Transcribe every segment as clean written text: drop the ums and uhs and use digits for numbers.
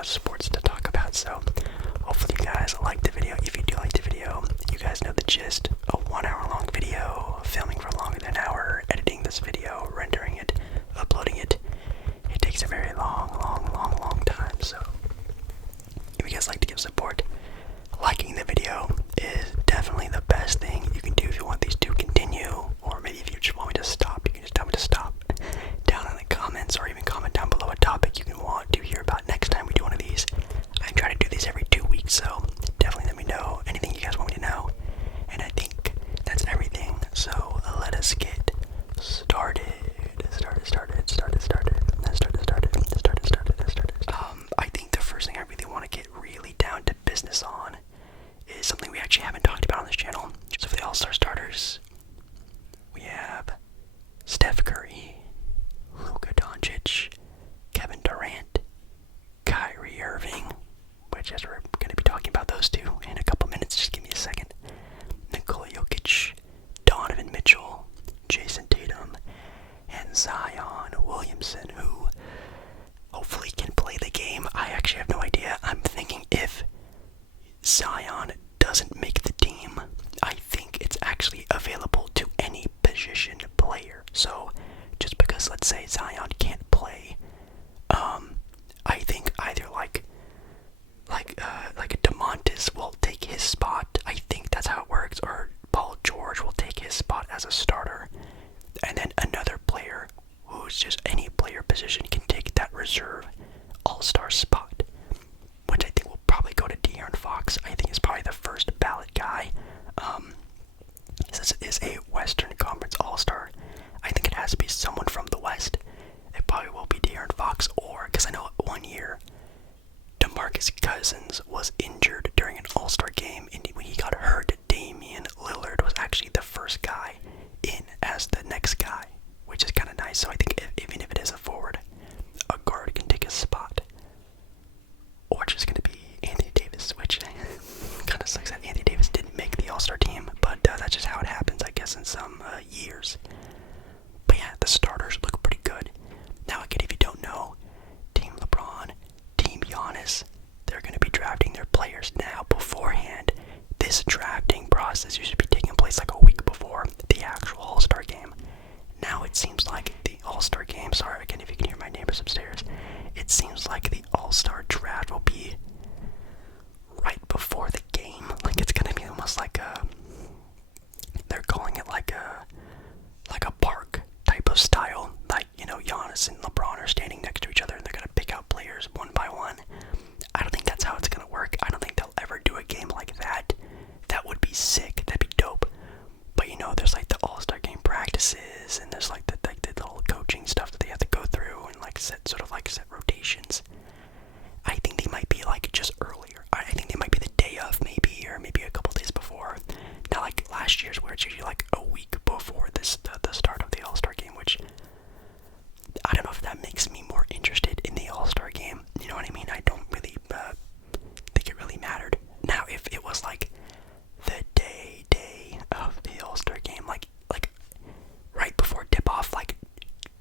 lot of sports to talk about. So hopefully you guys like the video. If you do like the video, you guys know the gist. A 1 hour long video, filming for longer than an hour, editing this video, rendering it, uploading it. It takes a very long time. So if you guys like to give support, liking the video is definitely the best thing you can do if you want these to continue, or maybe if you just want me to stop, you can just tell me to stop down in the comments, or even comment down below a topic you can want to hear about next time we do one of these. I try to do these every 2 weeks, so definitely let me know anything you guys want me to know. And I think that's everything, so let us get started. I think the first thing I really want to get really down to business on is something we actually haven't talked about on this channel. So for the All-Star starters, we have Steph Curry, Luka Doncic, Kevin Durant, Kyrie Irving, which as we're going to be talking about those two in a couple minutes, just give me a second. Nikola Jokic, Donovan Mitchell, Jason Tatum, and Zion Williamson, who hopefully can play the game. I actually have no idea. I'm thinking if Zion doesn't make the team, I think it's actually available to any position player. So just because, let's say, Zion can't play, I think either like a DeMontis will take his spot. I think that's how it works. Or Paul George will take his spot as a starter, and then another player who's just any player position can take that reserve all-star spot, which I think will probably go to De'Aaron Fox. I think he's probably the first ballot guy. Since it is a Western Conference All-Star, I think it has to be someone from the West. It probably will be De'Aaron Fox, or, because I know 1 year, DeMarcus Cousins was injured during an All-Star game, and when he got hurt, Damian Lillard was actually the first guy in as the next guy, which is kind of nice. So I think even if it is a forward, a guard can take his spot. Or it's just going to be Anthony Davis, which kind of sucks that Anthony Davis didn't make the All-Star team, but that's just how it happens, I guess, in some years. But yeah, the starters look pretty good. Now, again, if you don't know, Team LeBron, Team Giannis, they're going to be drafting their players now beforehand. This drafting process used to be taking place like a week before the actual All-Star game. Now it seems like the All-Star game, sorry again if you can hear my neighbors upstairs, it seems like the All-Star draft will be right before the game. Like it's gonna be almost like they're calling it like a park type of style. Like, you know, Giannis and LeBron are standing next to each other and they're gonna pick out players one by one. I don't think that's how it's gonna work. I don't think they'll ever do a game like that. That would be sick. That'd be dope. But you know, there's like the All-Star game practices, and there's like the little coaching stuff that they have to go through, and like set rotations. I think they might be like just earlier. I think they might be the day of, maybe, or maybe a couple days before. Not like last year's where it's usually like a week before the start of the All-Star game, which I don't know if that makes me more interested in the All-Star game. You know what I mean? I don't really think it really mattered. Now, if it was like the day of the All-Star game, like right before tip-off, like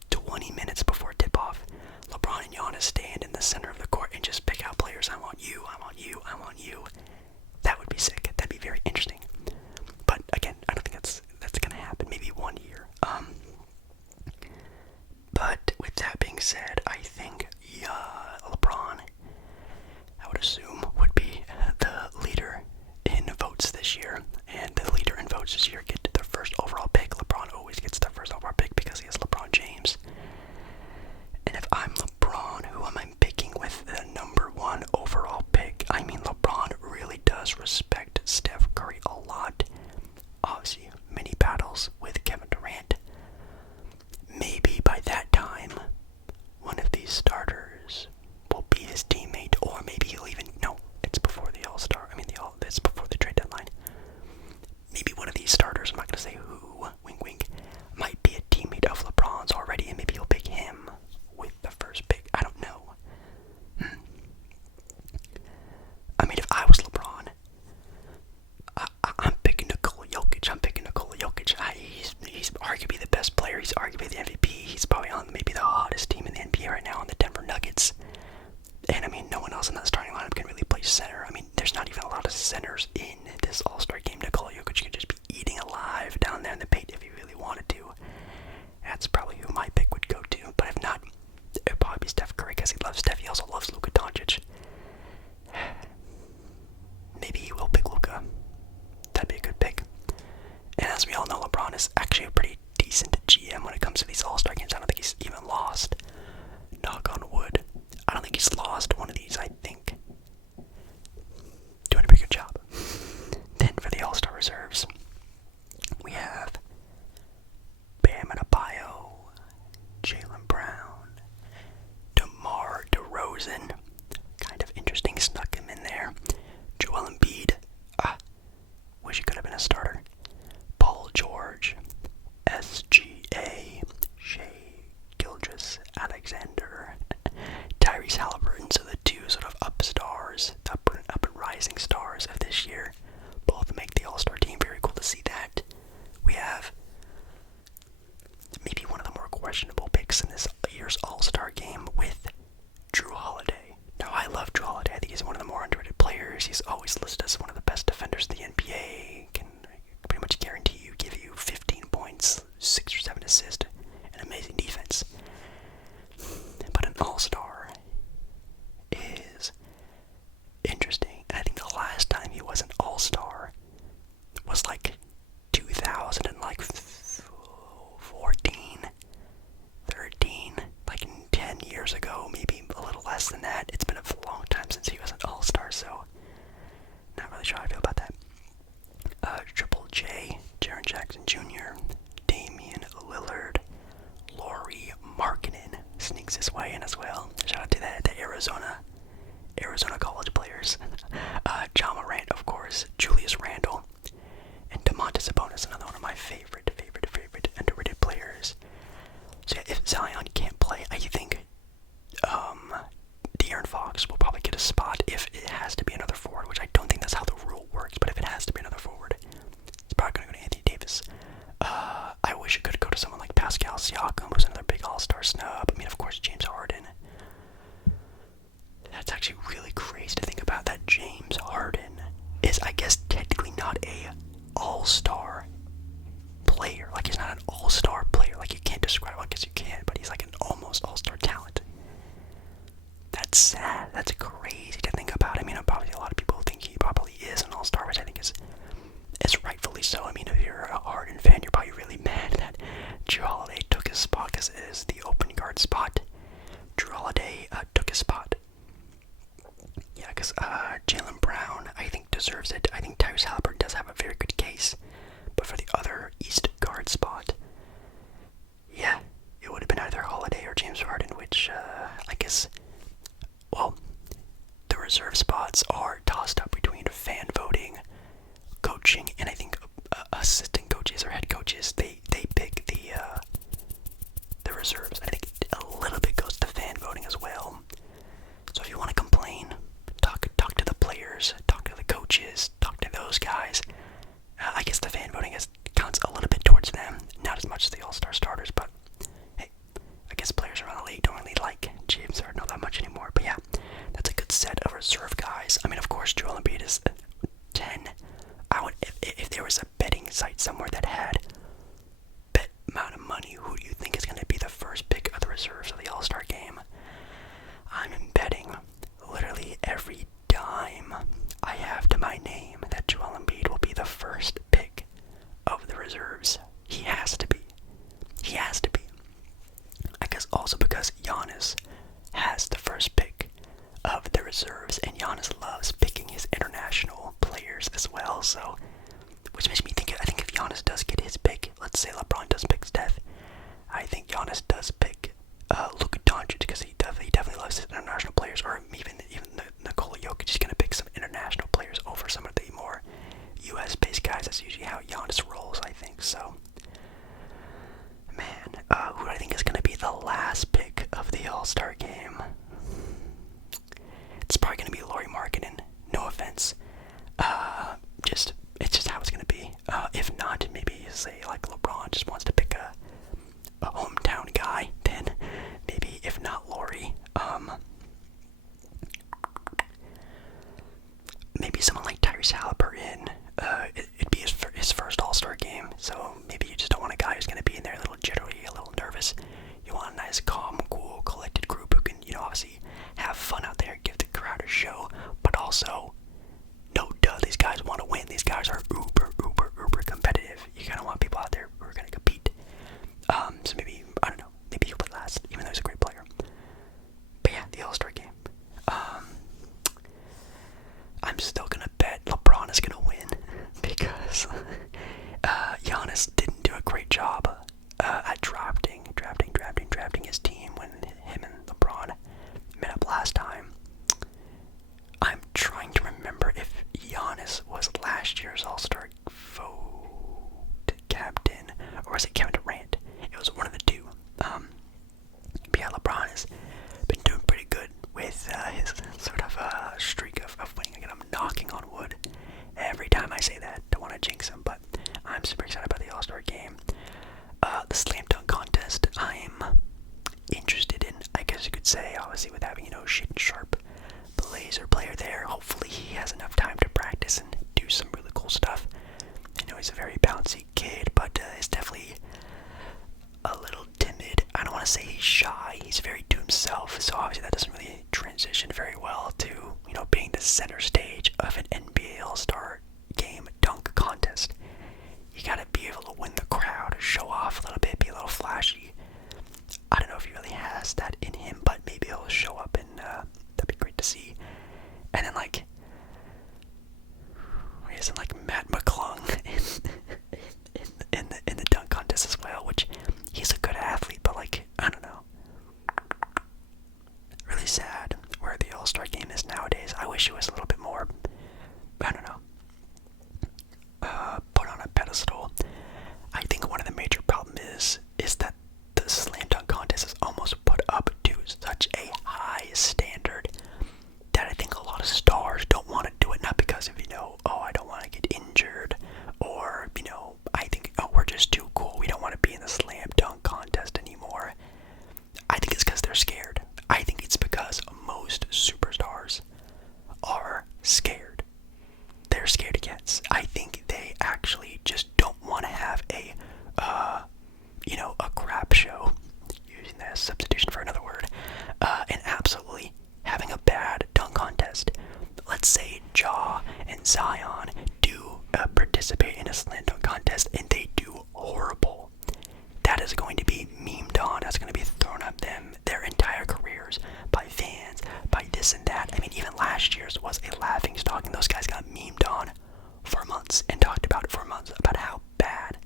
20 minutes before tip-off, LeBron and Giannis stand in the center of the court and just pick out players. I want you, I want you, I want you. That would be sick. That'd be very interesting. But again, I don't think that's gonna happen. Maybe 1 year. But with that being said, I think LeBron, I would assume, would be the leader in votes this year. And the leader in votes this year get the first overall pick. LeBron always gets the first overall pick because he has LeBron James. And if I'm LeBron, who am I picking with the number 1 overall pick? I mean, LeBron really center. I mean, there's not even a lot of centers in this All-Star game. Nikola Jokic could just be eating alive down there in the paint if he really wanted to. That's probably who my pick would go to. But if not, it would probably be Steph Curry because he loves Steph. He also loves Luka Doncic. Maybe he will pick Luka. That'd be a good pick. And as we all know, LeBron is actually a pretty decent GM when it comes to these All-Star games. I don't think he's even lost. Knock on wood. I don't think he's lost one of these, I think. Doing a pretty good job. Then for the All-Star reserves, we have Bam Adebayo, Jaylen Brown, DeMar DeRozan. Kind of interesting, snuck him in there. Joel Embiid. Wish he could have been a starter. Paul George, SGA, Shea Gilgeous Alexander, Tyrese Halliburton. So the two sort of up and rising stars of this year, both make the All-Star team. Very cool to see that. We have maybe one of the more questionable picks in this year's All-Star game with Jrue Holiday. Now, I love Jrue Holiday. I think he's one of the more underrated players. He's always listed as one of the best defenders in the NBA. Can pretty much guarantee you, give you 15 points, 6 or 7 assists, and amazing defense. But an All-Star is interesting. And I think the last time he was an All-Star was like 2014, 13, like 10 years ago, maybe a little less than that. It's been a long time since he was an All-Star, so not really sure how I feel about that. Triple J, Jaren Jackson Jr., Damian Lillard, Lauri Markkanen sneaks his way in as well. Shout out to the Arizona college players. Ja Morant, of course, Julius Randle, and Domantas Sabonis, another one of my favorite underrated players. So yeah, if Zion can't play, I think De'Aaron Fox will probably get a spot if it has to be another forward, which I don't think that's how the rule works, but if it has to be another forward, it's probably going to go to Anthony Davis. I wish it could go to someone like Pascal Siakam, who's another big All-Star snub. I mean, of course, James Harden. That's actually really crazy to think about, that James Harden is, I guess, technically not a All-Star player. Like, he's not an All-Star player. Like, you can't describe, well, I guess you can, but he's like an almost All-Star talent. That's sad. That's crazy to think about. I mean, probably a lot of people think he probably is an All-Star, which I think is rightfully so. I mean, if you're a Harden fan, you're probably really mad that Jrue Holiday took his spot, because it is the open guard spot. Jrue Holiday took his spot. Yeah, because Jaylen Brown, I think, deserves it. I think Tyrese Halliburton does have a very good case. But for the other East guard spot, yeah, it would have been either Holiday or James Harden, which, I guess, well, the reserve spots are tossed up between fan voting, coaching, and I think assistant coaches or head coaches. They pick the reserves. I think a little bit goes to fan voting as well. So if you want to complain, talk to the players, talk to the coaches, talk to those guys. I guess the fan voting counts a little bit towards them, not as much as the All-Star starters, but hey, I guess players around the league don't really like James Harden all that much anymore. But yeah, that's a good set of reserve guys. I mean, of course, Joel Embiid is 10. I would, if there was a betting site somewhere that had bet amount of money, who do you think is going to be the first pick of the reserves of the All-Star game? I'm betting literally every dime I have to my name that Joel Embiid will be the first pick of the reserves. He has to be. He has to be. I guess also because Giannis has the first pick of the reserves, and Giannis loves picking his international players as well, so, which makes me think, I think if Giannis does get his pick, let's say LeBron does pick Steph, I think Giannis does pick Luka Doncic, because he definitely loves his international players, or even Nikola Jokic is going to pick some international players over some of the more US-based guys. That's usually how Giannis rolls, I think. So, man, who do I think is going to be the last pick of the All-Star game? It's probably going to be Lauri Markkanen. No offense. It's just how it's going to be. If not, maybe say like LeBron just wants to pick a hometown guy, then maybe, if not Lauri. So maybe you just don't want a guy who's going to be in there a little jittery, a little nervous. You want a nice, calm, cool, collected group who can, obviously have fun out there, give the crowd a show, but also, no duh, these guys want to win. These guys are uber, uber, uber competitive. You kind of want people out there who are going to compete. So maybe, I don't know, maybe he'll play last, even though he's a great player. But yeah, the All-Star game. I'm still going to bet LeBron is going to win because Giannis didn't do a great job at drafting his team when him and LeBron met up last time. I'm trying to remember if Giannis was last year's All-Star vote captain, or was it Kevin Durant? It was one of the two. But yeah, LeBron has been doing pretty good with his sort of streak of winning. Again, I'm knocking on wood every time I say that. Don't want to jinx him, but I'm super excited about the All-Star game. The slam dunk contest, I'm interested in, I guess you could say, obviously with having, Shaden Sharp, the laser player there. Hopefully he has enough time to practice and do some really cool stuff. He's a very bouncy kid, but he's definitely a little timid. I don't want to say he's shy. He's very to himself, so obviously that doesn't really transition very well to, being the center stage of an NBA All-Star game dunk contest. You gotta be able to win the crowd, show off a little bit, be a little flashy. I don't know if he really has that in him, but maybe he'll show up, and that'd be great to see. And then isn't Matt McClung in the dunk contest as well, which he's a good athlete, but I don't know. Really sad where the All-Star game is nowadays. I wish it was a little bit more, I don't know, put on a pedestal. I think one of the major problems is that the slam dunk contest is almost put up to such a high standard that I think a lot of stars don't want to do it, not because of, I don't want to get injured, or, I think, we're just too cool, we don't want to be in the slam dunk contest anymore. I think it's because they're scared. I think it's because most superstars are scared. They're scared to get. I think they actually just don't want to have a crap show, using that as substitution for another word, and absolutely having a bad dunk contest. Let's say Ja and Zion do participate in a slam dunk contest and they do horrible. That is going to be memed on. That's going to be thrown at them their entire careers by fans, by this and that. I mean, even last year's was a laughing stock, and those guys got memed on for months and talked about it for months about how bad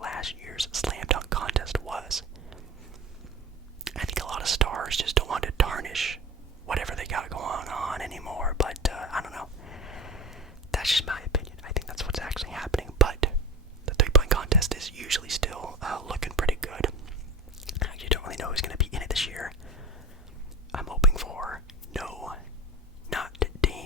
last year's slam dunk contest was. I think a lot of stars just don't want to tarnish whatever they got going on anymore, but I don't know. That's just my opinion. I think that's what's actually happening, but the three-point contest is usually still looking pretty good. I actually don't really know who's going to be in it this year. I'm hoping for not Dame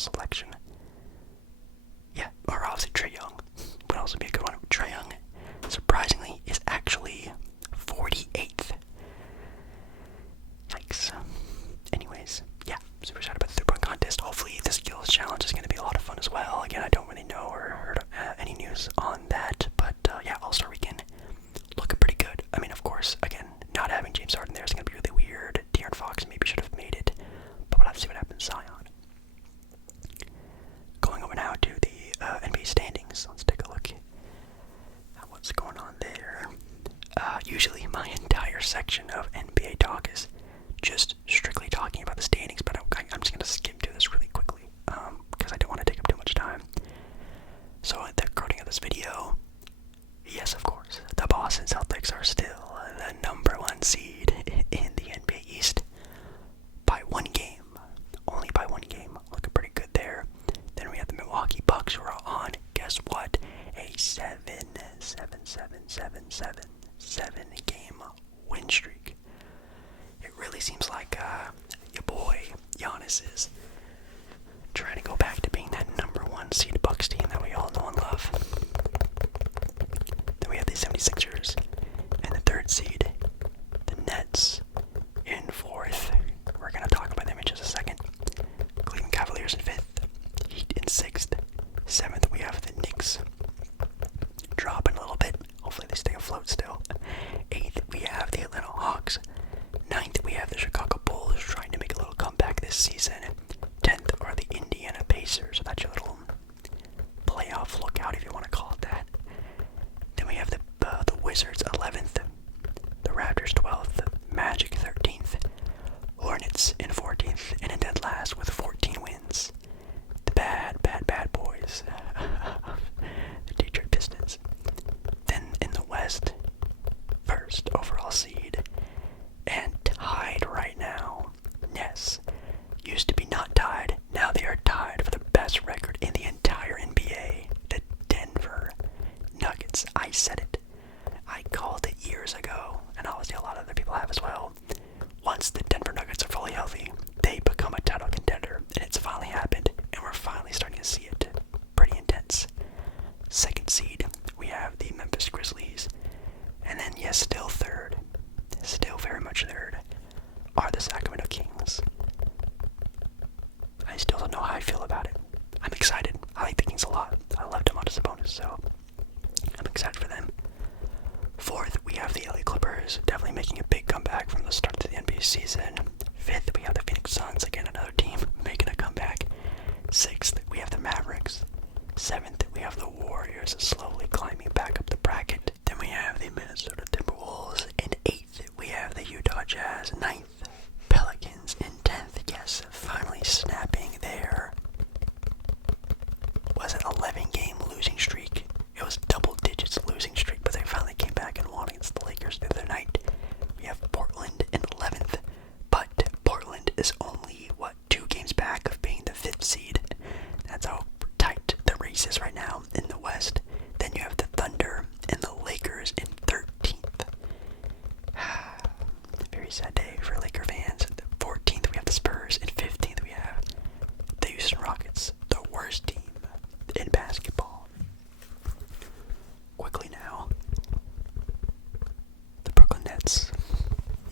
selection. Yeah, or obviously Trae Young would also be a good one. Trae Young, surprisingly, is actually 48th. Yikes. Anyways, yeah, super excited about the 3-point contest. Hopefully the skills challenge is going to be a lot of fun as well. Again, I don't really know or heard any news on that, but yeah, All-Star Weekend looking pretty good. I mean, of course, again, not having James Harden there is going to be really weird. De'Aaron Fox maybe should have made it, but we'll have to see what happens. Zion. Going over now to the NBA standings. Let's take a look at what's going on there. Usually my entire section of NBA talk is just strictly talking about the standings, but I'm just going to skim through this really quickly because I don't want to take up too much time. So at the recording of this video, yes, of course, the Boston Celtics are still the number 1 seed in the NBA East by 1 game. Only by 1 game. Looking pretty good there. Then we have the Milwaukee Bucks who are on, guess what? A 7-game win streak. It really seems like your boy Giannis is trying to go back to being that number 1 seed Bucks team that we all know and love. Then we have the 76ers and the 3rd seed, the Nets, in 4th. We're going to talk about them in just a second. Cleveland Cavaliers in 5th, Heat in 6th. 7th, we have the Knicks dropping a little bit. Hopefully they stay afloat still. 8th, we have the Atlanta Hawks. 9th, we have the Chicago Bulls trying to make a little comeback this season. 10th are the Indiana Pacers. So that's your little playoff lookout, if you want to call it that. Then we have the Wizards 11th, the Raptors 12th, Magic 13th, Hornets in 14th, and in dead last with 14 wins, the bad boys, the Detroit Pistons. Then in the West, 1st overall seed, and tied right now. Yes, used to be not tied, now they are tied for the best record in the entire NBA, the Denver Nuggets. I said it. I called it years ago, and obviously a lot of other people have as well. Once the Denver Nuggets are fully healthy, they become a title contender, and it's finally happened, and we're finally starting to see it. Pretty intense. 2nd seed, we have the Memphis Grizzlies, and then yes, still 3rd, still very much 3rd, are the Sacramento Kings. I still don't know how I feel about it. I'm excited. I like the Kings a lot. I love Domantas Sabonis, so I'm excited for them. 4th, we have the LA Clippers, definitely making a big comeback from the start of the NBA season. 5th, we have the Phoenix Suns, again another team making a comeback. 6th, we have the Mavericks. 7th, we have the Warriors slowly climbing back up the bracket. Then we have the Minnesota Timberwolves. In 8th, we have the Utah Jazz. 9th, Pelicans. In 10th, yes, finally snapping their, was it 11-game losing streak? It was double digits losing streak, but they finally came back and won against the Lakers the other night. We have Portland in 11th, but Portland is only, 2 games back of being the 5th seed. That's how tight the race is right now in the West. Then you have the Thunder and the Lakers in 13th. Very sad day for Laker fans. 14th, we have the Spurs. In 15th, we have the Houston Rockets, the worst team in basketball. Quickly now, the Brooklyn Nets.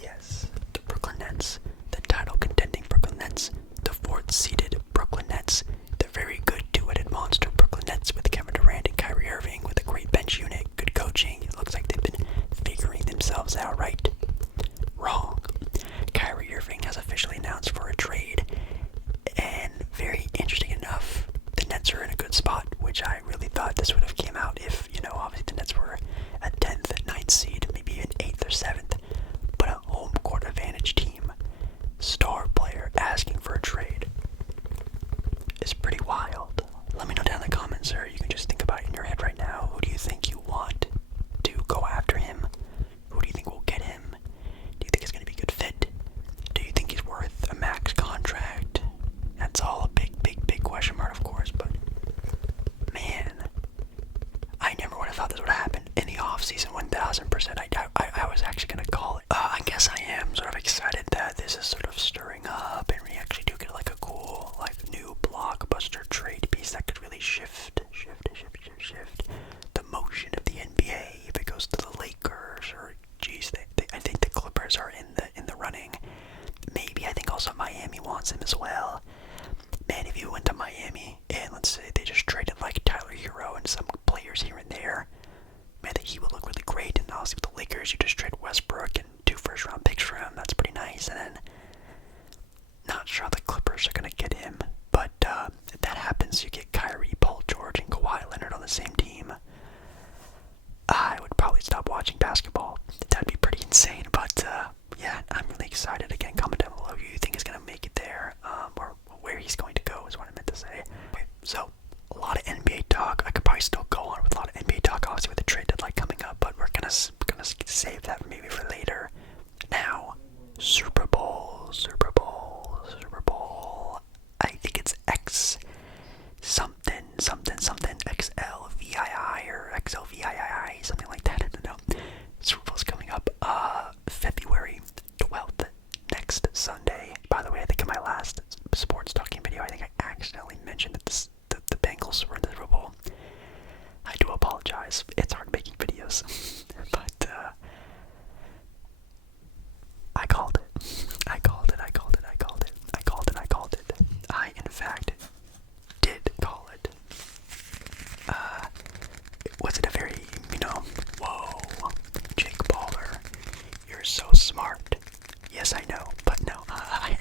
Yes, the Brooklyn Nets, the title contending Brooklyn Nets, the 4th seeded Brooklyn Nets, the very good two-headed monster Brooklyn Nets with Kevin Durant and Kyrie Irving with a great bench unit, good coaching. It looks like they've been figuring themselves out right. Wrong. Kyrie Irving has officially announced for a trade, and very interesting enough, the Nets are in a good spot, which I really thought this would have came out if, obviously the Nets were a 10th, 9th seed, maybe even 8th or 7th, but a home court advantage team, star player asking for a trade is pretty wild. Let me know down in the comments, or you can just think about it in your head right now. Who do you think you want to go after him? Who do you think will get him? Do you think it's going to be a good fit? Do you think he's worth a max contract? That's all a big question mark, of course, but man, mention that the Bengals were in the Super Bowl, I do apologize. It's hard making videos, but I called it. I called it. I called it. I called it. I called it. I called it. I, in fact, did call it. Was it a very, whoa, Jake Baller, you're so smart. Yes, I know, but no,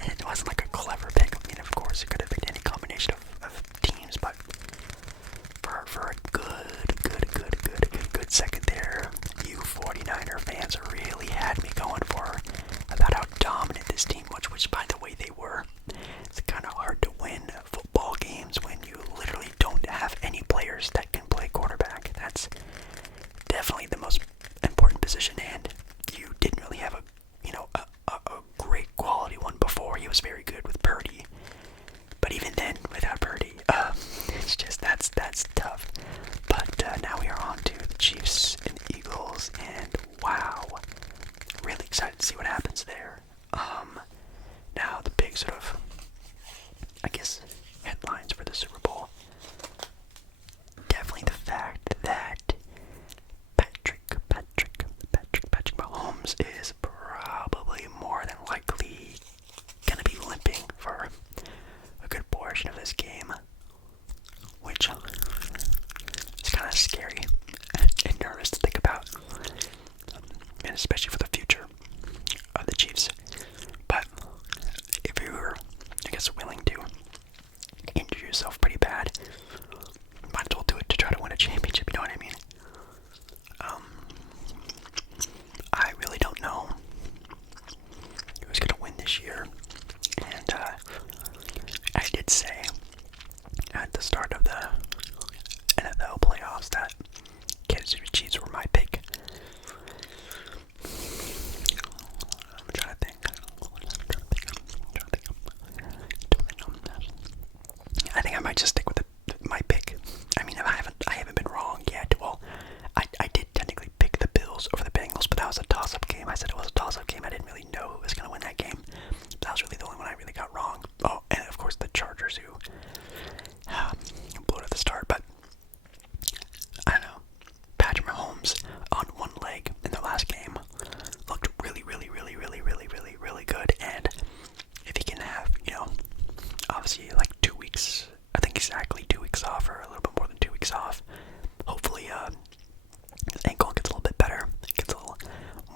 it wasn't like a clever pick. I mean, of course, it could have been any combination of teams, but for a good second there, you 49er fans really had me going for about how dominant this team was, which, by the way, they were. It's kind of hard to win football games when you literally don't have any players that can play quarterback. That's definitely the most important position, and you didn't really have a great quality one before. He was very good with Purdy, but even then, without Purdy, it's just that's tough. But now we are on to the Chiefs and Eagles, and wow, really excited to see what happens there. Now the big sort of, I guess, headlines for the Super Bowl. Definitely the fact that Patrick Mahomes is probably more than likely gonna be limping for a good portion of this game, which is kind of scary and nervous to think about, and especially for the future of the Chiefs. But if you were, I guess, willing to injure yourself pretty bad, might as well do it to try to win a championship, you know what I mean? I really don't know who's going to win this year, and I did say at the start of the NFL playoffs that Kansas City Chiefs were my pick. I'm trying to think. I think I might just stick with my pick. I mean, I haven't been wrong yet. Well, I did technically pick the Bills over the Bengals, but that was a toss-up game. I said it was a toss-up game. I didn't really know who was going to win that game. That was really the only one I really got wrong. Oh, and of course the Chargers, who blew it at the start. But I don't know. Patrick Mahomes on one leg in the last game looked really good. And if he can have, obviously like 2 weeks, I think exactly 2 weeks off, or a little bit more than 2 weeks off. Hopefully, his ankle gets a little bit better, gets a little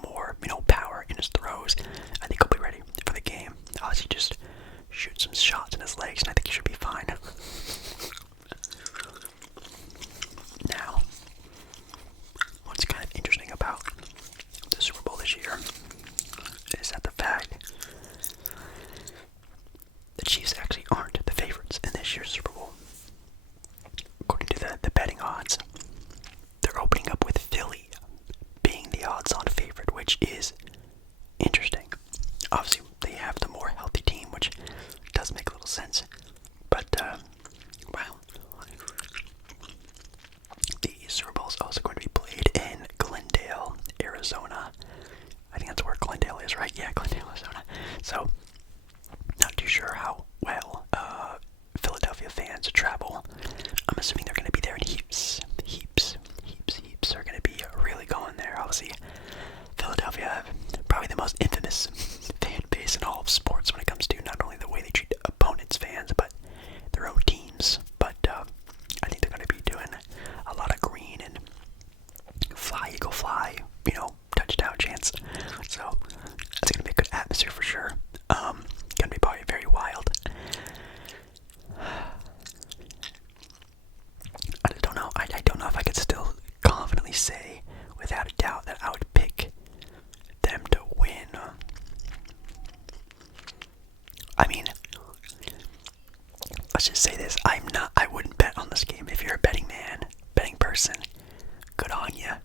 more, power in his throws. I think he'll be ready for the game. Obviously, just shoot some shots in his legs, and I think he should be fine. Now, what's kind of interesting about the Super Bowl this year is that the fact the Chiefs actually aren't the favorites in this year's Super Bowl. According to the betting odds, they're opening up with Philly being the odds-on favorite, which is interesting. Obviously, they have the more healthy team, which does make a little sense. But, wow. The Super Bowl is also going to be played in Glendale, Arizona. I think that's where Glendale is, right? Yeah, Glendale, Arizona. So, not too sure how well Philadelphia fans travel. I'm assuming they're going to be there in heaps are going to be really going there. Obviously, Philadelphia, probably the most infamous fan base in all of sports when it comes to not only the way they treat opponents' fans, but their own teams. But I think they're going to be doing a lot of green and fly, eagle fly, touchdown chants. So that's going to be a good atmosphere for sure. Going to be probably very wild. I just don't know. I don't know if I could still confidently say without a doubt that I would pick them to win. I mean, let's just say this. I wouldn't bet on this game. If you're a betting person, good on you. I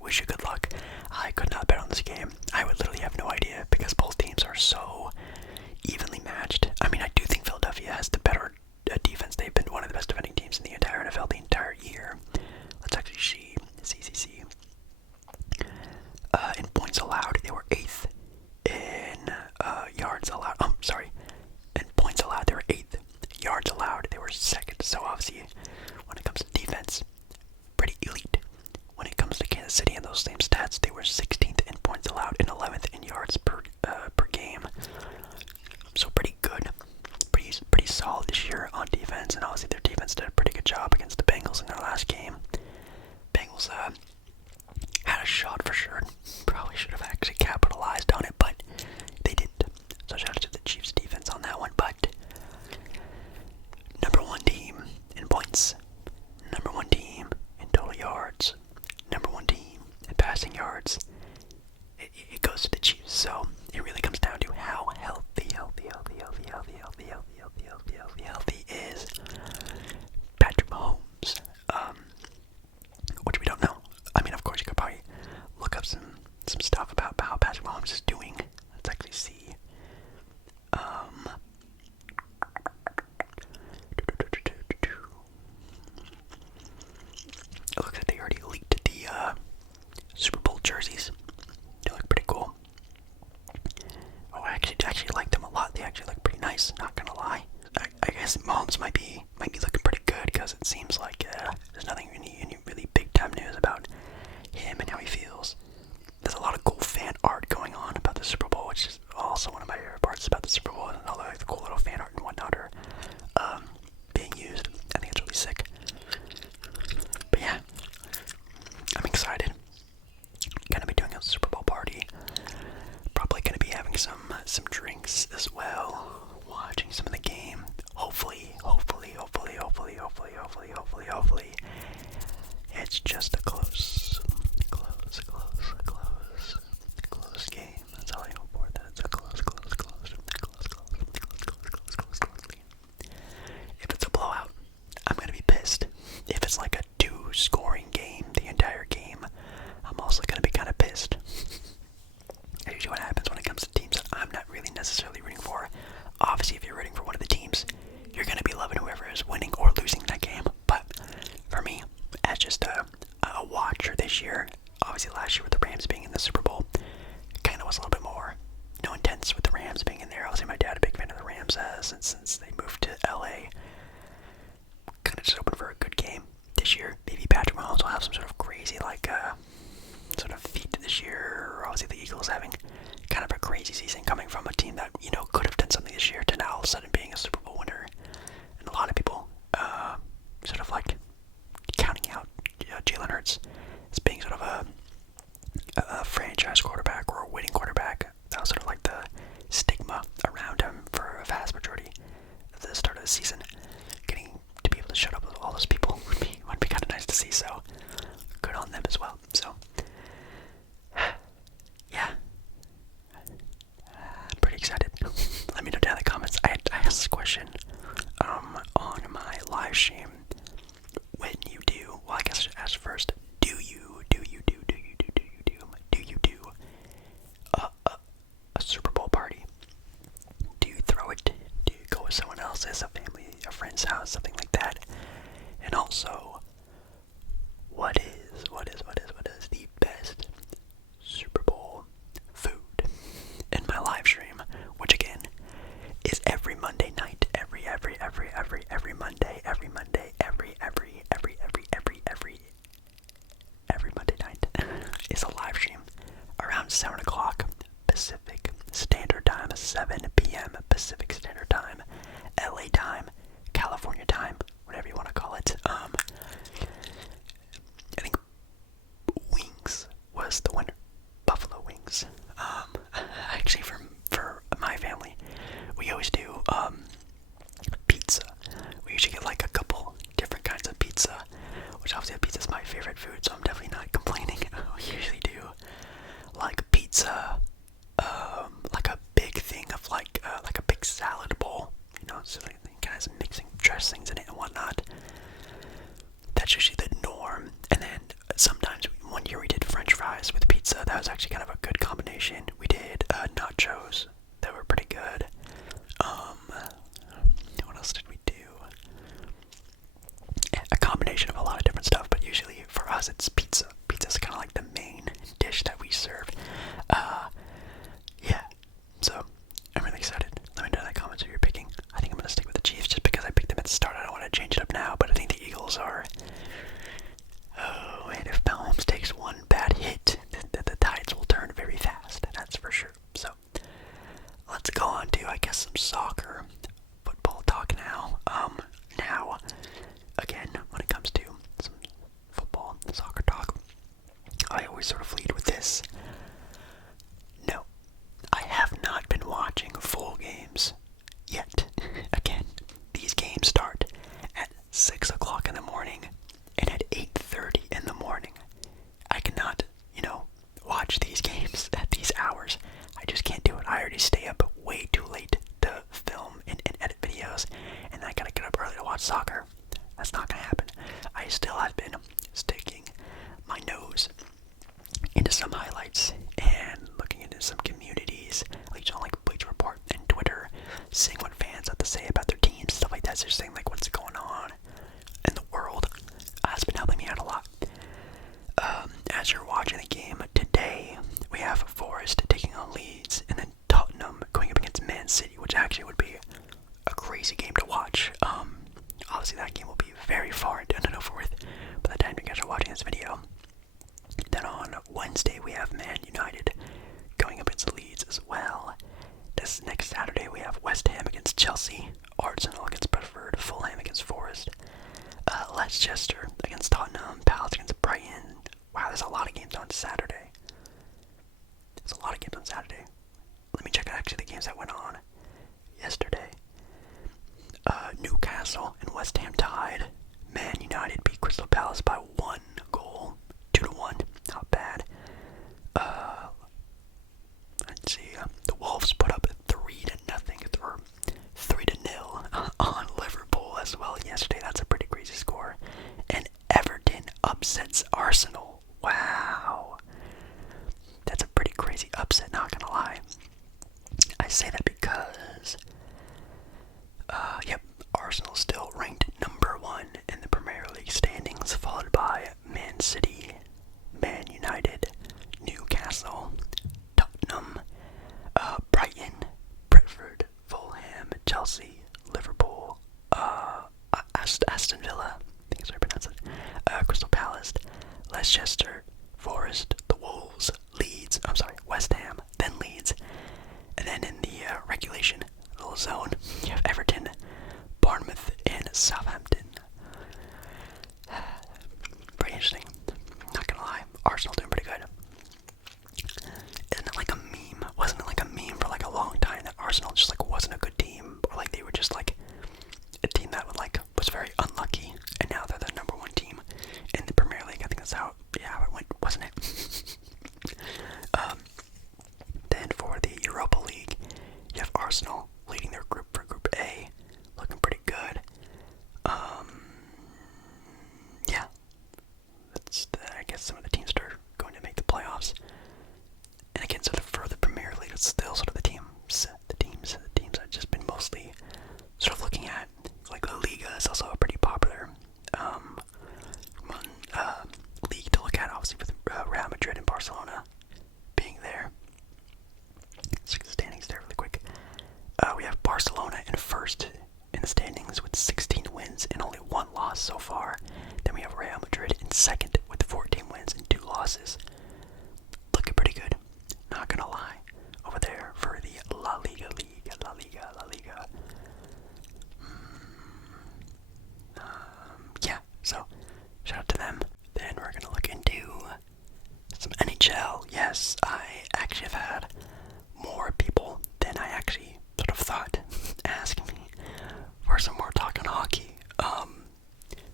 wish you good luck. I could not bet on this game. I would literally have no idea because both teams are so evenly matched. I mean, I do think Philadelphia has the better defense. They've been one of the best defending teams in the entire NFL the entire year. Let's actually see. In points allowed, they were 8th. In yards allowed, in points allowed, they were 8th. Yards allowed, they were 2nd. offense, and obviously their defense did a pretty good job against the Bengals in their last game. Bengals had a shot for sure. Probably should have actually capitalized on it, but they didn't. So shout out to the Chiefs defense on that one. But number one team in points, number one team in total yards, number one team in passing yards. It goes to the Chiefs. So it really comes down to how healthy is Patrick Mahomes. Which we don't know. I mean, of course, you could probably look up some stuff about how Patrick Mahomes is doing. Let's actually see. It looks like they already leaked the Super Bowl jerseys. They look pretty cool. Oh, I actually like them a lot. They actually look pretty nice. Not gonna lie. I guess Mahomes might be looking pretty good because it seems like there's nothing any really big time news about him and how he feels. There's a lot of cool fan art going on about the Super Bowl, which is also one of my favorite parts about the Super Bowl, and all the cool little fan art and whatnot are being used. I think it's really sick. But yeah, I'm excited. Gonna be doing a Super Bowl party. Probably gonna be having some drinks as well. Watching some of the game. Hopefully, it's just a close game. That's all I hope for. That's a close lead. If it's a blowout, I'm gonna be pissed. If it's like a 2-scoring game, the entire game, I'm also gonna be kind of pissed. That's usually what happens when it comes to teams that I'm not really necessarily rooting for. Obviously, if you're rooting for one of the teams, you're gonna be loving whoever is winning or losing that game. But for me, as just a watcher this year, obviously last year with the Rams being in the Super Bowl, kind of was a little bit more, intense with the Rams being in there. Obviously, my dad a big fan of the Rams since they moved to LA. Kind of just hoping for a good game this year. Maybe Patrick Mahomes will have some sort of crazy sort of feat this year. Obviously, the Eagles having kind of a crazy season coming from a team that could have done something this year to now all of a sudden being a Super Bowl winner, and a lot of people sort of like counting out Jalen Hurts as being sort of a franchise quarterback or a winning quarterback. That was sort of like the stigma around him for a vast majority at the start of the season. Getting to be able to shut up with all those people would be kind of nice to see. So good on them as well. So yeah, I'm pretty excited. Let me know down in the comments. I asked this question on my live stream. When you do, well, I guess I should ask first. Do you a Super Bowl party? Do you throw it? Do you go with someone else's, a family, a friend's house, something like that? And also, what is the best Super Bowl food? In my live stream, which again is every Monday night, every Monday night is a live stream around 7 o'clock Pacific Standard Time, 7 p.m. Pacific Standard Time, LA time, California time, whatever you want to call it. I think wings was the winner. Buffalo wings. Actually, for my family, we always do pizza. We usually get like a couple different kinds of pizza, which obviously pizza is my favorite food, so I'm definitely not complaining. We usually do like pizza, like a big thing of like a big salad bowl, so like kind of mixing dressings in it and whatnot. That's usually the norm. And then sometimes one year we did French fries with pizza. That was actually kind of a good combination. We did nachos. That were pretty good. What else did we do? A combination of a lot of different stuff, but usually for us it's pizza. Pizza's kind of like the main dish that we serve. That's not gonna happen. I still have been sticking my nose into some highlights and looking into some communities, like on like Bleacher Report and Twitter, seeing what fans have to say about their teams, stuff like that. So just saying like what's going on in the world has been helping me out a lot. As you're watching the game today, we have Forest taking on Leeds, and then Tottenham going up against Man City, which actually would be a crazy game to watch. Obviously that game will be very far and over with by the time you guys are watching this video. Then on Wednesday we have Man United going up against Leeds as well. This next Saturday we have West Ham against Chelsea, Arsenal against Brentford, Fulham against Forest, Leicester against Tottenham, Palace against Brighton. Wow, there's a lot of games on Saturday. There's a lot of games on Saturday. Let me check out actually the games that went on yesterday. Newcastle and West Ham tied. Man United beat Crystal Palace by 1 goal, 2-1. Not bad. Let's see. The Wolves put up 3-0 or 3-0 on Liverpool as well yesterday. That's a pretty crazy score. And Everton upsets Arsenal. Wow. That's a pretty crazy upset, not gonna lie. I say that because, Arsenal still ranked number 1 in the Premier League standings, followed by Man City, Man United, Newcastle, Tottenham, Brighton, Brentford, Fulham, Chelsea, Liverpool, Aston Villa, I think that's how I pronounce it, Crystal Palace, Leicester, Forest, the Wolves, West Ham, then Leeds, and then in the regulation little zone, you have Everton, Bournemouth, and Southampton. Pretty interesting. Not gonna lie, Arsenal doing pretty good. Isn't it like a meme? Wasn't it like a meme for like a long time that Arsenal just like wasn't a good team, or like they were just like a team that would like was very unlucky, and now they're the number 1 team in the Premier League. I think that's how it went, wasn't it? Then for the Europa League, you have Arsenal leading their group for Group A, looking pretty good. I guess some of the teams that are going to make the playoffs. And again, sort of for the Premier League, it's still sort of the teams I've just been mostly sort of looking at. Like La Liga is also a pretty popular league to look at, obviously with Real Madrid and Barcelona being there. Let's check the standings there really quick. We have Barcelona in first in the standings with 16 wins and only 1 loss so far. Then we have Real Madrid in second with 14 wins and 2 losses. Looking pretty good, not gonna lie, over there for the La Liga League. So shout out to them. Then we're gonna look into some NHL. Yes, I actually have had more people than I actually sort of thought ask me for some more talk on hockey.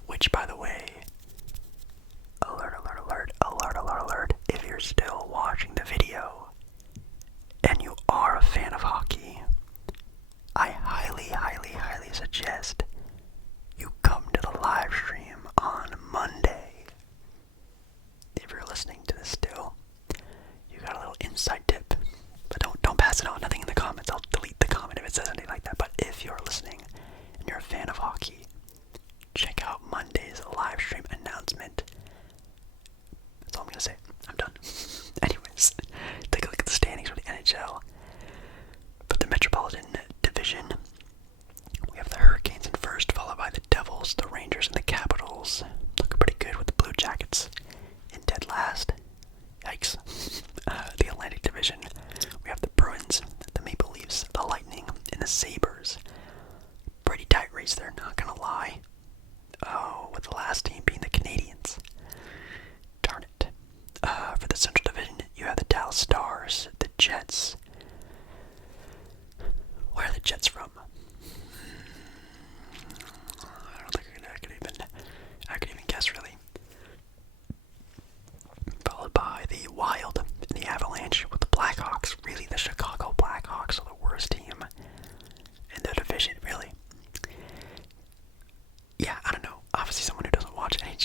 Which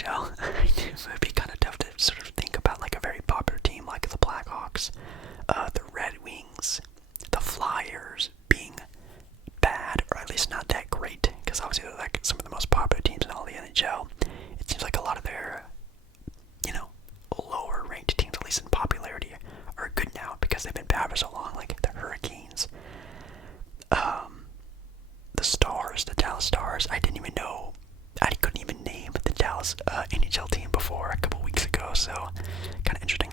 NHL. It would be kind of tough to sort of think about like a very popular team like the Blackhawks, the Red Wings, the Flyers being bad, or at least not that great, because obviously they're like some of the most popular teams in all the NHL. It seems like a lot of their, lower ranked teams, at least in popularity, are good now because they've been bad for so long, like the Hurricanes, the Stars, the Dallas Stars. I couldn't even name the Dallas NHL team before a couple weeks ago, so kind of interesting.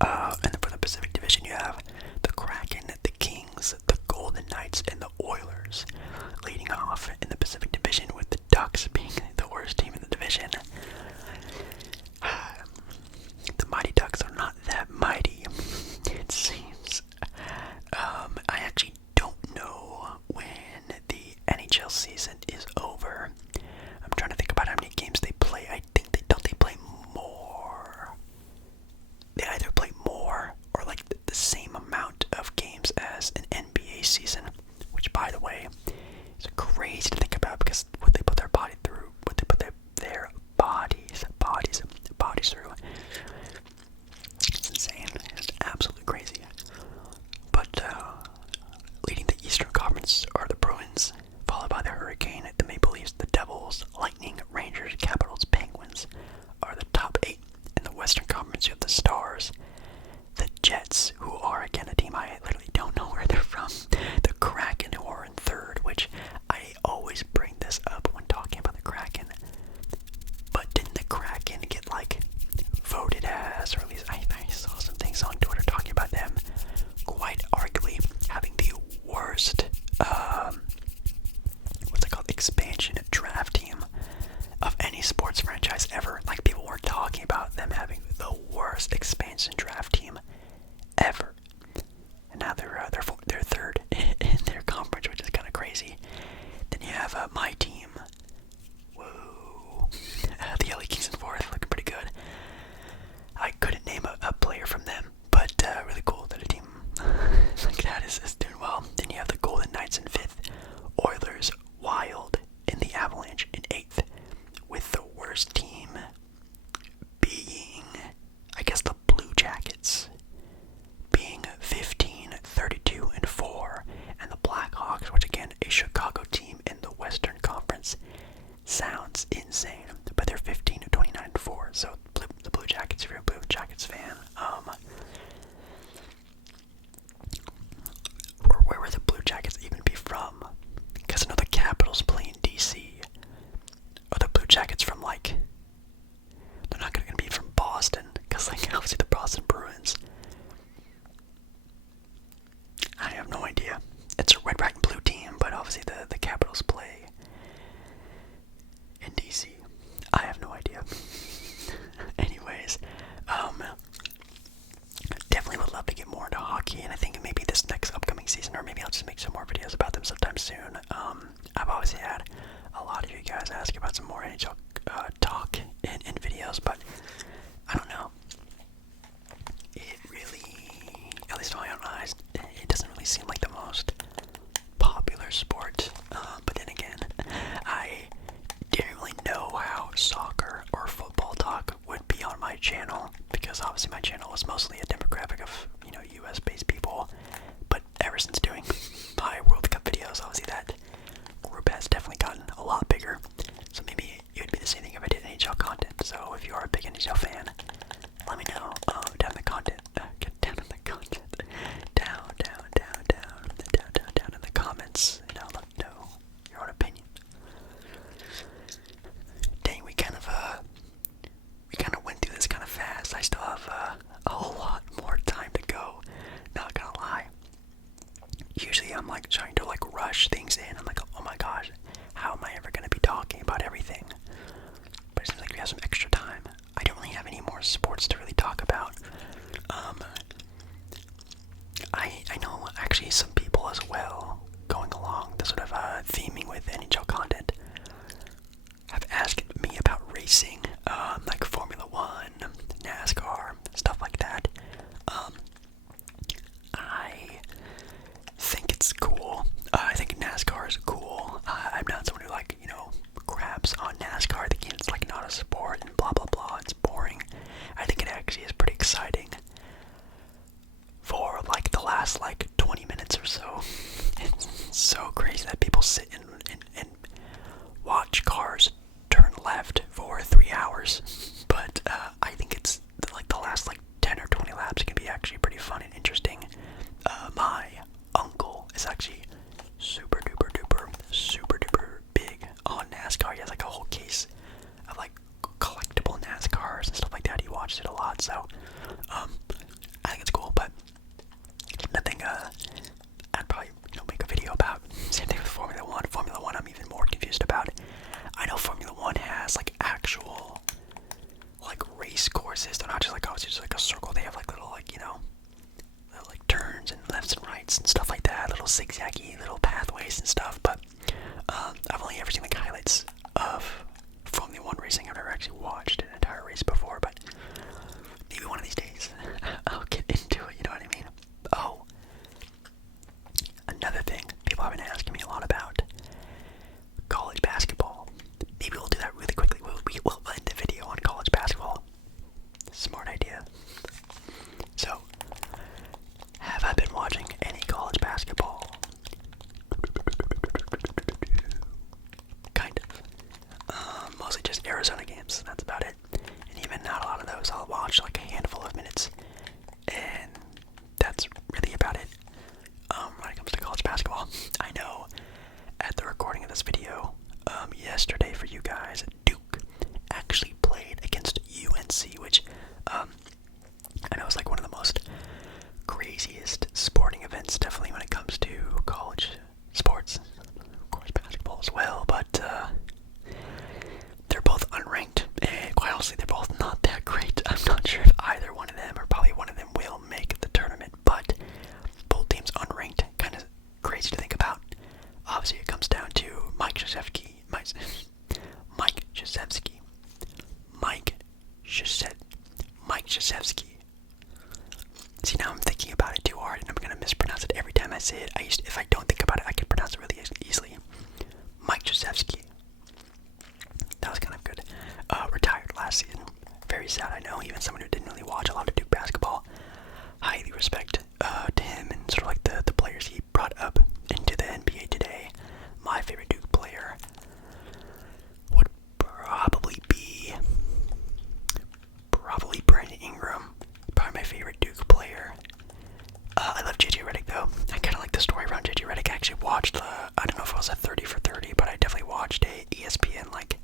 And then for the Pacific Division, you have the Kraken, the Kings, the Golden Knights, and the Oilers, leading off in the Pacific Division with the Ducks being the worst team in the division. The Mighty Ducks are not that mighty, it seems. I actually don't know when the NHL season is over. I'm trying to think about how many games they play. I think they play more. They either play more or like the same amount of games as an NBA season, which, by the way, is crazy to think about because what they put their body through, what they put their bodies through. It's insane. It's absolutely crazy. But leading the Eastern Conference are the Bruins, followed by the Hurricane, the Maple Leafs, the Devils, Lightning, Rangers, Capitals, Penguins are the top 8. In the Western Conference, you have the Stars, the Jets, who are again a team I literally don't know where they're from, the Kraken, who are in 3rd, which I always bring this up when talking about the Kraken. But didn't the Kraken get like voted as, or at least I saw some things on Twitter talking about them quite arguably having the worst what's it called, expansion draft team of any sports franchise ever. Like, people were talking about them having the worst expansion draft team ever, and now they're 3rd in their conference, which is kind of crazy. Then you have my team, the LA Kings in 4th, looking pretty good. I couldn't name a player from them, but really cool that a team like that is doing well. Then you have the Golden Knights in 5th, Oilers, Wild, and the Avalanche in 8th, with the worst team being, I guess, the Blue Jackets, being 15, 32, and 4, and the Blackhawks, which again, a Chicago team in the Western Conference, sounds insane, but they're 15, 29, and 4, so the Blue Jackets, if you're a Blue Jackets fan, or where would the Blue Jackets even be from? Because I know the Capitals play in DC. Are the Blue Jackets from, like, they're not going to be from Boston, because, like, obviously the Boston Bruins. I have no idea. It's a red, white, and blue team, but obviously the Capitals play in DC. I have no idea. Anyways, definitely would love to get more into hockey, and I think maybe this next upcoming season, or maybe I'll just make some more videos about them sometime soon. I've obviously had a lot of you guys ask about some more NHL talk in videos, but I don't know. It really, at least in my own eyes, it doesn't really seem like the most popular sport. But then again, I didn't really know how soccer or football talk would be on my channel, because obviously my channel is mostly a demographic of, US based people. But ever since doing my World Cup videos, obviously that group has definitely gotten a lot bigger. So maybe it would be the same thing if I did NHL content. So if you are a big NHL fan, let me know down in the content. Get down in the content. Down in the comments. Let me know your own opinion. Dang, we kind of went through this kind of fast. I still have a whole lot more time to go. Not gonna lie. Usually I'm like trying to like rush things in. I'm like, oh my gosh, how am I ever gonna be talking about everything? But it seems like we have some extra time. I don't really have any more sports to really talk about. I know actually some people as well, going along the sort of theming with NHL content, have asked me about racing, like Formula 1, NASCAR, stuff like that. I think it's cool. I think NASCAR is cool. I'm not someone who grabs on NASCAR. I think it's like not a watch cars turn left for 3 hours, but I think it's like the last like 10 or 20 laps can be actually pretty fun and interesting. My uncle is actually super duper big on NASCAR. He has like a whole case of like collectible NASCARs and stuff like that. He watches it a lot, so I think it's cool, but nothing I'd probably make a video about. Same thing with Formula 1. Formula 1 I'm even more confused about. I know Formula 1 has like actual like race courses. They're not just like, oh, it's just like a circle. They have like little like, little, like turns and lefts and rights and stuff like that. Little zigzaggy little pathways and stuff. But I've only ever seen like highlights of Formula 1 racing. I've never actually watched an entire race before, but maybe one of these days I'll get into it, you know what I mean? Oh, another thing people have been asking me a lot about, college basketball. Maybe we'll do that really quickly. We'll end the video on college basketball. Smart idea. So, have I been watching any college basketball? Kind of. Mostly just Arizona games. That's about it. And even not a lot of those. I'll watch like a handful of minutes. And that's really about it. When it comes to college basketball, I know at the recording of this video, yesterday for you guys, Duke actually played against UNC, which I know is like one of the most craziest sporting events, definitely when it comes to college sports, of course basketball as well, but they're both unranked, and quite honestly, they're both not that great. I'm not sure if either one of them, or probably one of them, will make the tournament, but both teams unranked, kind of crazy to think about. Obviously, it comes down to Mike Krzyzewski. See, now I'm thinking about it too hard, and I'm gonna mispronounce it every time I say it. If I don't think about it, I can pronounce it really easily. Mike Krzyzewski. That was kind of good. Retired last season. Very sad, I know. Even someone who didn't really watch a lot of Duke basketball. Highly respect to him and sort of like the players he brought up into the NBA today. My favorite Duke player would probably be Brandon Ingram. Probably my favorite Duke player. I love JJ Redick though. I kind of like the story around JJ Redick. I actually watched I don't know if it was a 30 for 30, but I definitely watched a ESPN like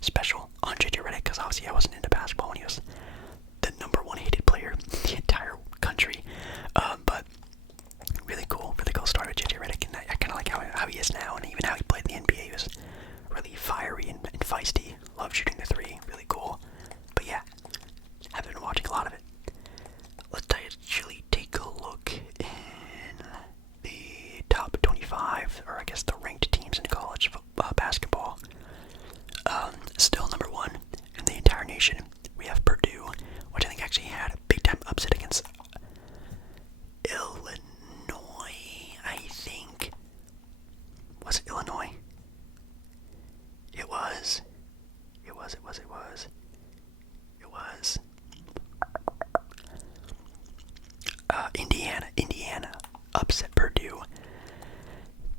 special on JJ Redick, because obviously I wasn't into basketball when he was the number one hated player in the entire country. But really cool story with JJ Redick, and I kind of like how he is now, and even how he played in the NBA. He was really fiery and feisty. Love shooting the three. Really cool. But yeah, haven't been watching a lot of it. Let's actually take a look in the top 25, or I guess the ranked teams in college basketball. Still number one in the entire nation, we have Purdue, which I think actually had a big time upset against Illinois, I think. Was it Illinois? It was. Indiana upset Purdue.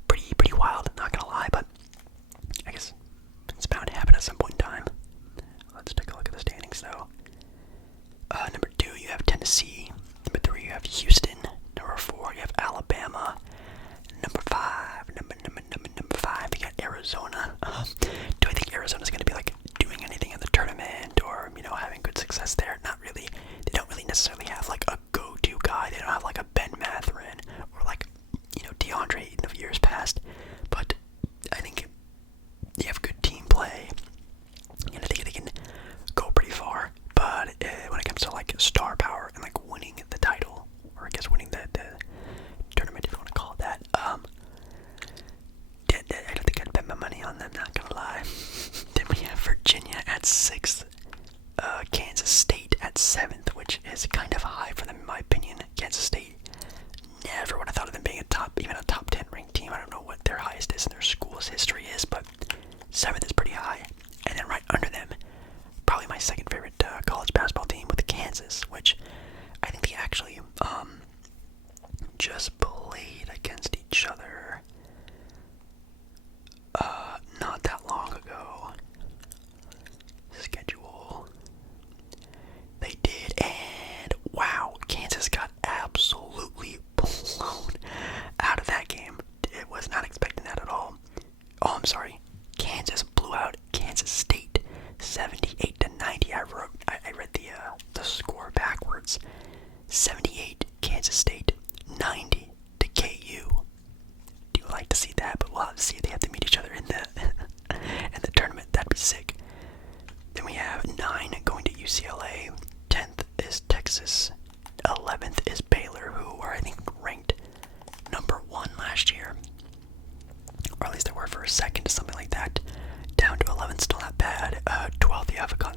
Pretty wild, not gonna lie, but I guess it's bound to happen at some point in time. Let's take a look at the standings though. Number 2, you have Tennessee. Number 3, you have Houston. Number 4, you have Alabama. Number 5, number 5, you got Arizona. Do I think Arizona's gonna be like doing anything in the tournament, or having good success there? Not really. They don't really necessarily have like a go-to guy. They don't have like a Ben Mathurin or like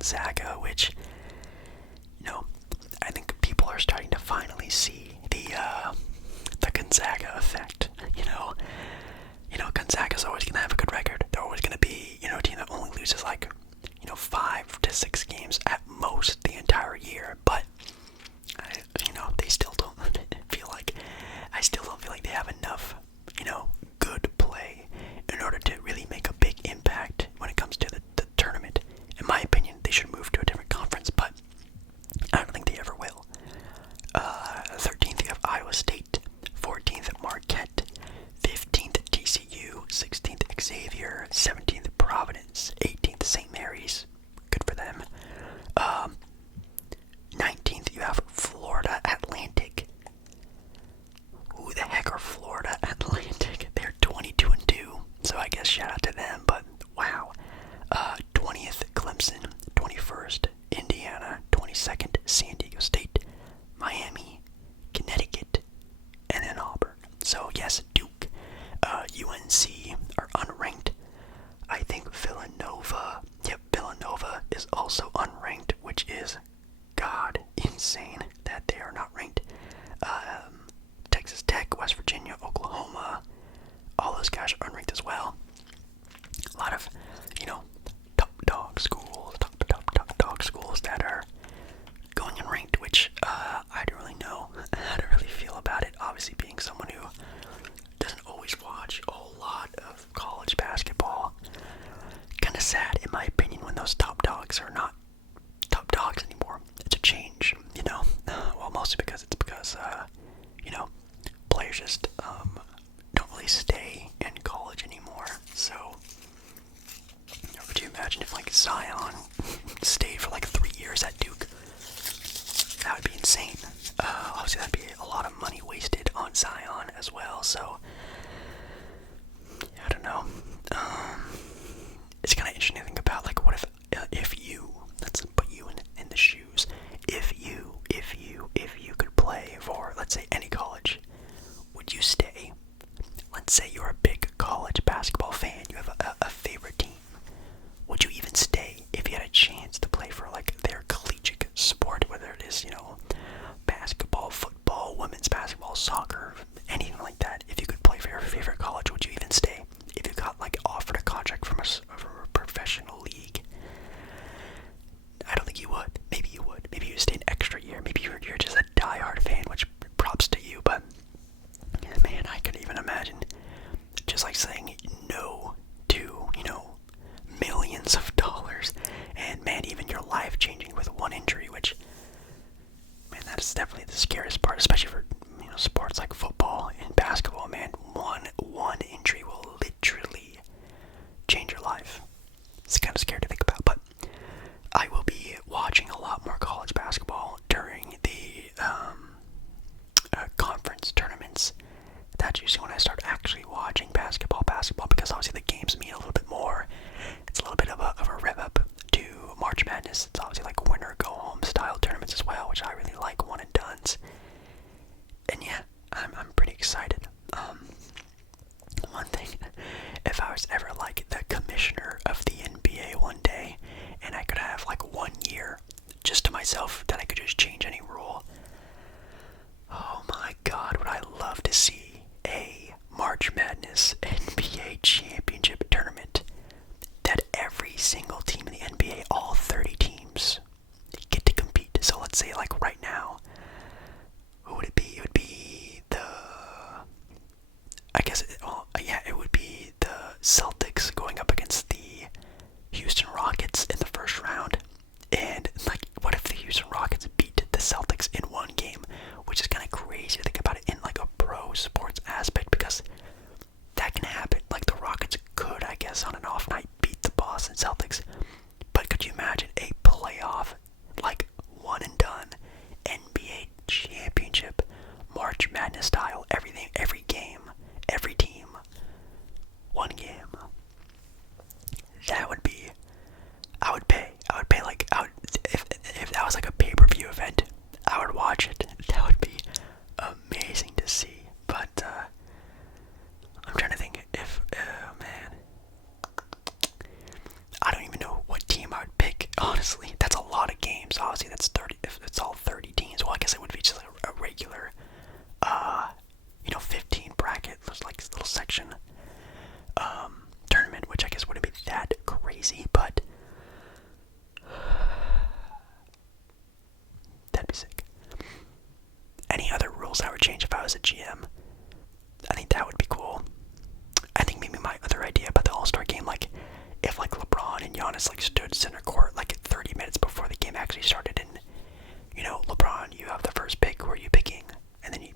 Gonzaga, which, I think people are starting to finally see the Gonzaga effect. Gonzaga's always going to have a good record. They're always going to be, a team that only loses 5 to 6 games at most the entire year. But they still don't feel like I still don't feel like they have enough, good play in order to really make a big impact when it comes to the tournament. In my opinion, they should move to a different conference, but I don't think they ever will. 13th, you have Iowa State. 14th, Marquette. 15th, TCU. 16th, Xavier. 17th, Providence. 18th, St. Mary's. Good for them. 19th, you have Florida Atlantic. Who the heck are Florida Atlantic? They're 22-2, so I guess shout out to them, but wow. 20th, Clemson. 21st, Indiana. 22nd, San Diego State. Miami, Connecticut, and then Auburn. So yes, Duke, UNC are unranked. I think Villanova is also unranked, which is, God, insane that they are not ranked. Texas Tech, West Virginia, Oklahoma, all those guys are unranked as well. A lot of, top dog schools that are going unranked, which I don't really know how to really feel about it. Obviously, being someone who doesn't always watch a whole lot of college basketball, kind of sad in my opinion when those top dogs are not top dogs anymore. It's a change, well, mostly because players just don't really stay in college anymore. So could you imagine if Zion stayed for 3 years at Duke? That would be insane. Obviously, that'd be a lot of money wasted on Zion as well. So I don't know. It's kind of interesting to think about, what if you, let's put you in the shoes. If you could play for, let's say, any college, would you stay? Let's say you're a big college basketball fan. You have a favorite team. Would you even stay if you had a chance to play for their collegiate sport, whether it is, basketball, football, women's basketball, soccer, anything like that? If you could play for your favorite college, would you even stay? If you got offered a contract from a professional league, I don't think you would. Maybe you would. Maybe you stay an extra year. Maybe you're just a diehard fan, which props to you. But man, I could even imagine just saying no to millions of dollars, and man, even your life changing with one injury, which, man, that is definitely the scariest part, especially for sports like football and basketball. Man, one injury will literally change your life. It's kind of scary to think about, but I will be watching a lot more college basketball during the conference tournaments. That's usually when I start actually watching basketball, because obviously the games mean a little bit more. It's a little bit of a rev up to March Madness. It's obviously winner go home style tournaments as well, which I really like, one and dones. And yeah, I'm pretty excited. One thing, if I was ever the commissioner of the NBA one day, and I could have 1 year just to myself, that I could just change any rule. Oh my God, would I love to see a March Madness NBA championship tournament that every single team in the NBA, all 30 teams, get to compete. So let's say right now, who would it be? It would be it would be the Celtics going up against the Houston Rockets in the first round. And what if the Houston Rockets beat the Celtics in one game? Which is kind of crazy to think about it in a pro sports aspect, because that can happen. The Rockets could, I guess, on an off night beat the Boston Celtics. But could you imagine a playoff, one and done NBA championship, March Madness style, everything, every game, every team, one game? That would be, I would pay if that was a pay-per-view event, I would watch it. That would be amazing to see. But I'm trying to think if, man, I don't even know honestly. That's a lot of games. Obviously, that's 30. If it's all 30 teams, well, I guess it would be just like a regular, 15 bracket, like little section, tournament, which I guess wouldn't be that crazy, but that'd be sick. Any other rules I would change if I was a GM? I think that would be cool. I think maybe my other idea about the All-Star game, like, if like LeBron and Giannis like stood center court like 30 minutes before the game actually started, and LeBron, you have the first pick. Who are you picking? And then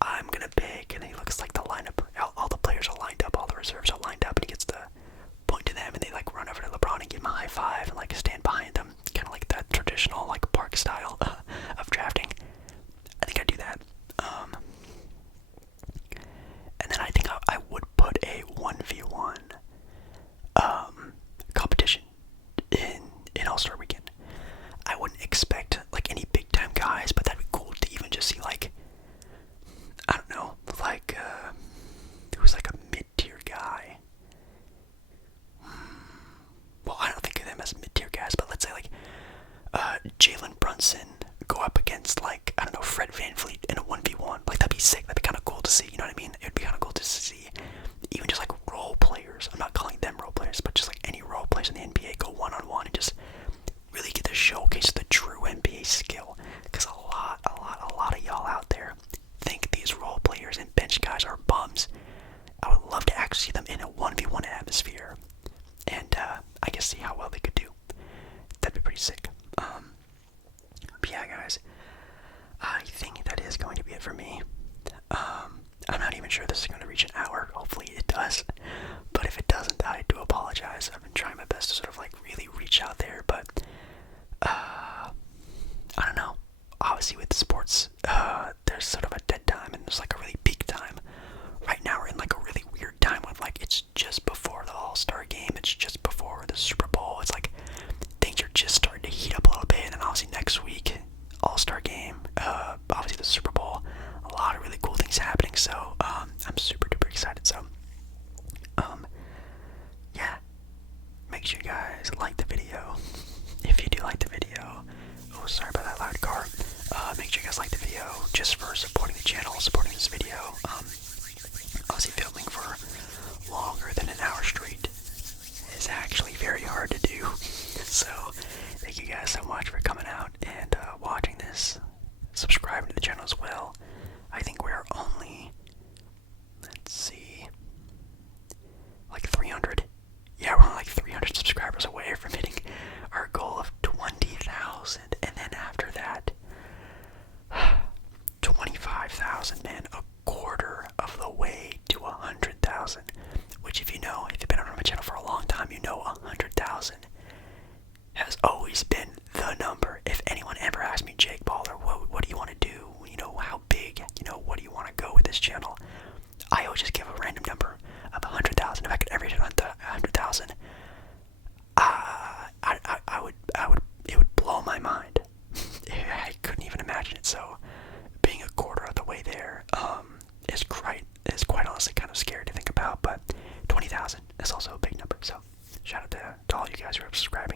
I'm gonna pick, and then he looks like the lineup. All the players are lined up, all the reserves are lined up, and he gets to point to them, and they like run over to LeBron and give him a high five and like stand behind them, kind of like that traditional like park style of drafting. I think I'd do that. And then I think I would put a 1v1 competition in All-Star Weekend. I wouldn't expect like any big time guys, but that'd be cool to even just see like, I don't know, like who's like a mid-tier guy. Well, I don't think of them as mid-tier guys, but let's say like Jalen Brunson go up against like, I don't know, Fred VanVleet in a 1v1. Like, that'd be sick. That'd be kind of cool to see, you know what I mean? It would be kind of cool to see even just like role players. I'm not calling them role players, but just like any role players in the NBA go one-on-one and just really get to showcase the true NBA skill. Because a lot of y'all out there think these role players and bench guys are bums. I would love to actually see them in a 1v1 atmosphere and I guess see how well they could do. That'd be pretty sick. But yeah, guys, I think that is going to be it for me. I'm not even sure this is going to reach an hour. Hopefully it does. But if it doesn't, I do apologize. I've been trying my best to sort of like really reach out there, but I don't know. Obviously with sports, there's sort of a dead time and there's like a really peak time. Right now we're in like a really weird time when like it's just before the All-Star game, it's just before the Super Bowl. It's like things are just starting to heat up a little bit, and then obviously next week, All-Star game, obviously the Super Bowl, a lot of really cool things happening, so I'm super duper excited. So yeah, make sure you guys like the video. If you do like the video, oh, sorry about that loud car. Make sure you guys like the video just for supporting the channel, supporting this video. Obviously filming for longer than an hour straight is actually very hard to do. So thank you guys so much for coming out and watching this, subscribing to the channel as well. I think we're only, let's see, like 300. Yeah, we're only like 300 subscribers away from hitting our goal of 20,000, and then after that, 25,000, man, a quarter of the way to 100,000. Which, if you've been on my channel for a long time, 100,000 has always been the number. If anyone ever asked me, Jake Baller, what do you want to do? How big? What do you want to go with this channel? I always just give a random number of 100,000. If I could ever hit 100,000, it would blow my mind. I couldn't even imagine it. So, being a quarter of the way there, is quite honestly kind of scary to think about. But 20,000 is also a big number. So, shout out to all you guys who are subscribing.